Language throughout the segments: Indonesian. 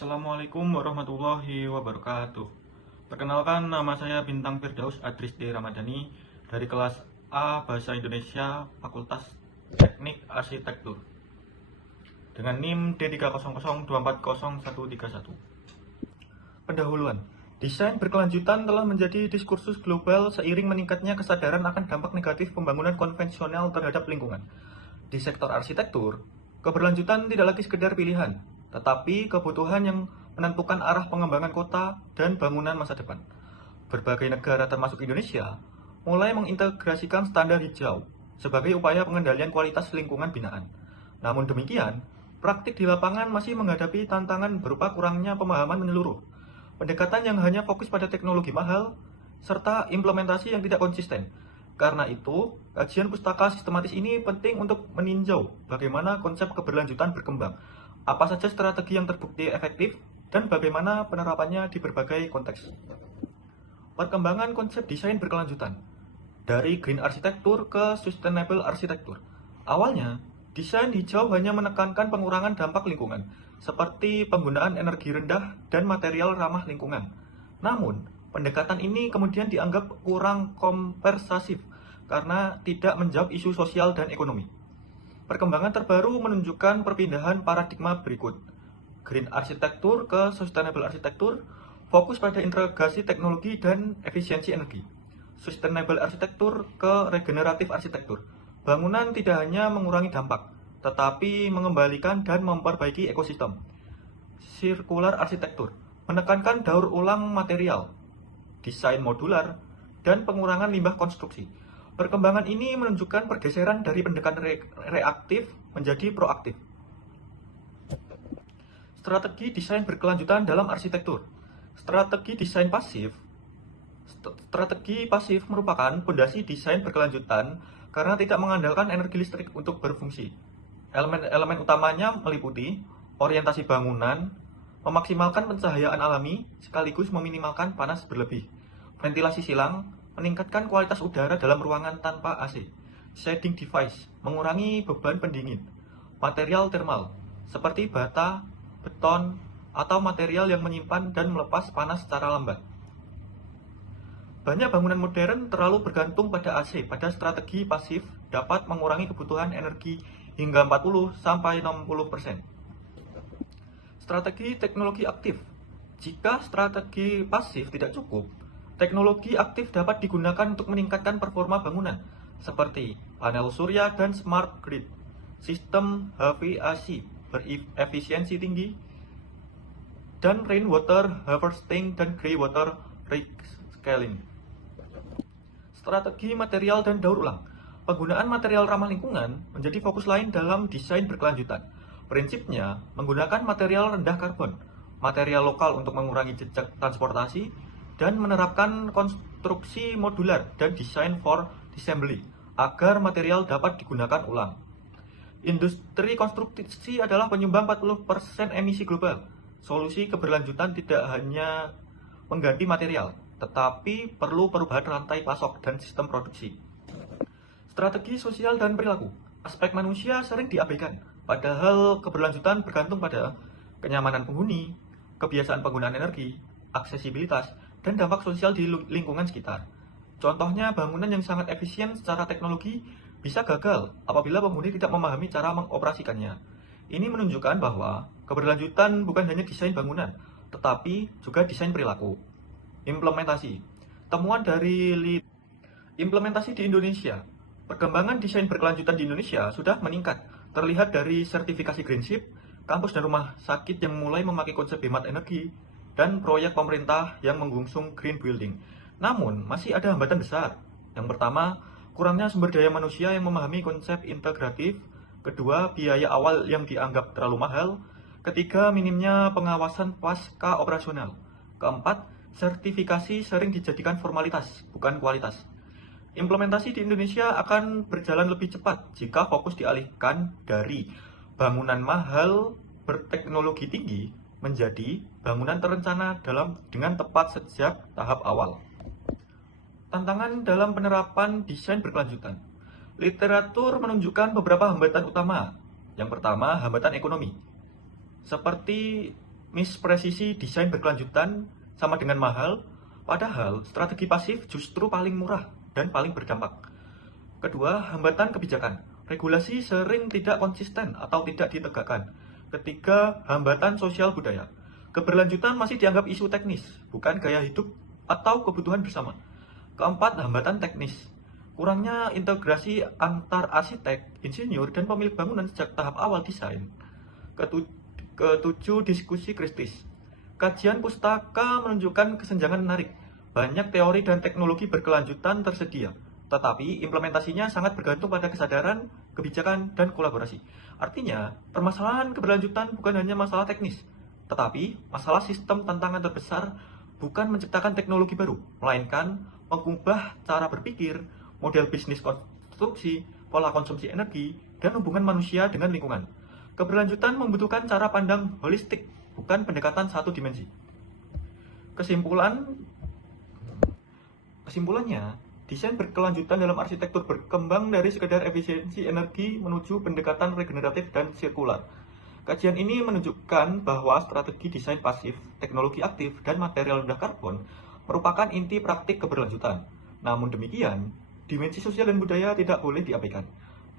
Assalamualaikum warahmatullahi wabarakatuh. Perkenalkan, nama saya Bintang Firdaus Adris D. Ramadhani dari kelas A Bahasa Indonesia Fakultas Teknik Arsitektur dengan NIM D300240131. Pendahuluan. Desain berkelanjutan telah menjadi diskursus global seiring meningkatnya kesadaran akan dampak negatif pembangunan konvensional terhadap lingkungan. Di sektor arsitektur, keberlanjutan tidak lagi sekedar pilihan, tetapi kebutuhan yang menentukan arah pengembangan kota dan bangunan masa depan. Berbagai negara termasuk Indonesia mulai mengintegrasikan standar hijau sebagai upaya pengendalian kualitas lingkungan binaan. Namun demikian, praktik di lapangan masih menghadapi tantangan berupa kurangnya pemahaman menyeluruh, pendekatan yang hanya fokus pada teknologi mahal, serta implementasi yang tidak konsisten. Karena itu, kajian pustaka sistematis ini penting untuk meninjau bagaimana konsep keberlanjutan berkembang, apa saja strategi yang terbukti efektif, dan bagaimana penerapannya di berbagai konteks. Perkembangan konsep desain berkelanjutan dari green arsitektur ke sustainable arsitektur. Awalnya, desain hijau hanya menekankan pengurangan dampak lingkungan, seperti penggunaan energi rendah dan material ramah lingkungan. Namun, pendekatan ini kemudian dianggap kurang komprehensif karena tidak menjawab isu sosial dan ekonomi. Perkembangan terbaru menunjukkan perpindahan paradigma berikut. Green arsitektur ke sustainable arsitektur fokus pada integrasi teknologi dan efisiensi energi. Sustainable arsitektur ke regeneratif arsitektur. Bangunan tidak hanya mengurangi dampak, tetapi mengembalikan dan memperbaiki ekosistem. Circular arsitektur menekankan daur ulang material, desain modular, dan pengurangan limbah konstruksi. Perkembangan ini menunjukkan pergeseran dari pendekatan reaktif menjadi proaktif. Strategi desain berkelanjutan dalam arsitektur. Strategi pasif merupakan fondasi desain berkelanjutan karena tidak mengandalkan energi listrik untuk berfungsi. Elemen utamanya meliputi orientasi bangunan, memaksimalkan pencahayaan alami sekaligus meminimalkan panas berlebih, ventilasi silang, meningkatkan kualitas udara dalam ruangan tanpa AC, shading device, mengurangi beban pendingin, material thermal, seperti bata, beton, atau material yang menyimpan dan melepas panas secara lambat. Banyak bangunan modern terlalu bergantung pada AC. Pada strategi pasif dapat mengurangi kebutuhan energi hingga 40-60%. Strategi teknologi aktif. Jika strategi pasif tidak cukup, teknologi aktif dapat digunakan untuk meningkatkan performa bangunan, seperti panel surya dan smart grid, sistem HVAC berefisiensi tinggi, dan rainwater harvesting dan greywater rescaling. Strategi material dan daur ulang. Penggunaan material ramah lingkungan menjadi fokus lain dalam desain berkelanjutan. Prinsipnya, menggunakan material rendah karbon, material lokal untuk mengurangi jejak transportasi, dan menerapkan konstruksi modular dan desain for disassembly agar material dapat digunakan ulang. Industri konstruksi adalah penyumbang 40% emisi global. Solusi keberlanjutan tidak hanya mengganti material, tetapi perlu perubahan rantai pasok dan sistem produksi. Strategi sosial dan perilaku. Aspek manusia sering diabaikan, padahal keberlanjutan bergantung pada kenyamanan penghuni, kebiasaan penggunaan energi, aksesibilitas, dan dampak sosial di lingkungan sekitar. Contohnya, bangunan yang sangat efisien secara teknologi bisa gagal apabila penghuni tidak memahami cara mengoperasikannya. Ini menunjukkan bahwa keberlanjutan bukan hanya desain bangunan, tetapi juga desain perilaku. Implementasi. Temuan dari implementasi di Indonesia. Perkembangan desain berkelanjutan di Indonesia sudah meningkat, terlihat dari sertifikasi Greenship, kampus dan rumah sakit yang mulai memakai konsep hemat energi, dan proyek pemerintah yang mengusung green building. Namun, masih ada hambatan besar. Yang pertama, kurangnya sumber daya manusia yang memahami konsep integratif. Kedua, biaya awal yang dianggap terlalu mahal. Ketiga, minimnya pengawasan pasca operasional. Keempat, sertifikasi sering dijadikan formalitas, bukan kualitas. Implementasi di Indonesia akan berjalan lebih cepat jika fokus dialihkan dari bangunan mahal berteknologi tinggi menjadi bangunan terencana dengan tepat sejak tahap awal. Tantangan dalam penerapan desain berkelanjutan. Literatur menunjukkan beberapa hambatan utama. Yang pertama, hambatan ekonomi. Seperti mispresisi desain berkelanjutan sama dengan mahal, padahal strategi pasif justru paling murah dan paling berdampak. Kedua, hambatan kebijakan. Regulasi sering tidak konsisten atau tidak ditegakkan. Ketiga, hambatan sosial budaya. Keberlanjutan masih dianggap isu teknis, bukan gaya hidup atau kebutuhan bersama. Keempat, hambatan teknis. Kurangnya integrasi antar arsitek, insinyur, dan pemilik bangunan sejak tahap awal desain. Ketujuh, diskusi kritis. Kajian pustaka menunjukkan kesenjangan menarik. Banyak teori dan teknologi berkelanjutan tersedia, tetapi implementasinya sangat bergantung pada kesadaran, kebijakan, dan kolaborasi. Artinya, permasalahan keberlanjutan bukan hanya masalah teknis, tetapi masalah sistem. Tantangan terbesar bukan menciptakan teknologi baru, melainkan mengubah cara berpikir, model bisnis konstruksi, pola konsumsi energi, dan hubungan manusia dengan lingkungan. Keberlanjutan membutuhkan cara pandang holistik, bukan pendekatan satu dimensi. Kesimpulannya, desain berkelanjutan dalam arsitektur berkembang dari sekedar efisiensi energi menuju pendekatan regeneratif dan sirkular. Kajian ini menunjukkan bahwa strategi desain pasif, teknologi aktif, dan material rendah karbon merupakan inti praktik keberlanjutan. Namun demikian, dimensi sosial dan budaya tidak boleh diabaikan.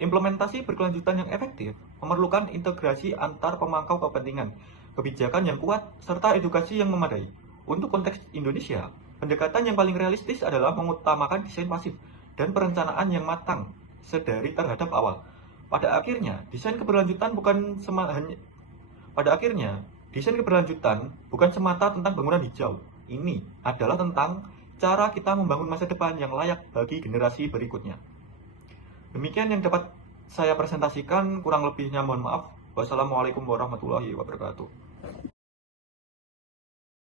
Implementasi berkelanjutan yang efektif memerlukan integrasi antar pemangku kepentingan, kebijakan yang kuat, serta edukasi yang memadai. Untuk konteks Indonesia, pendekatan yang paling realistis adalah mengutamakan desain pasif dan perencanaan yang matang sedari terhadap awal. Pada akhirnya, desain keberlanjutan bukan semata tentang bangunan hijau. Ini adalah tentang cara kita membangun masa depan yang layak bagi generasi berikutnya. Demikian yang dapat saya presentasikan, kurang lebihnya mohon maaf. Wassalamualaikum warahmatullahi wabarakatuh.